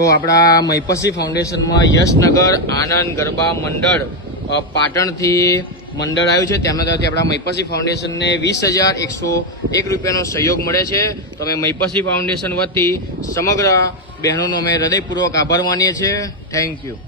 તો આપણા મૈપસી ફાઉન્ડેશનમાં યશનગર આનંદ ગરબા મંડળ પાટણથી મંડળ આવ્યું છે, તેમના તરફથી આપણા મૈપસી ફાઉન્ડેશનને 20,101 રૂપિયાનો સહયોગ મળે છે. તો અમે મૈપસી ફાઉન્ડેશન વતી સમગ્ર બહેનોનો અમે હૃદયપૂર્વક આભાર માનીએ છીએ. Thank you.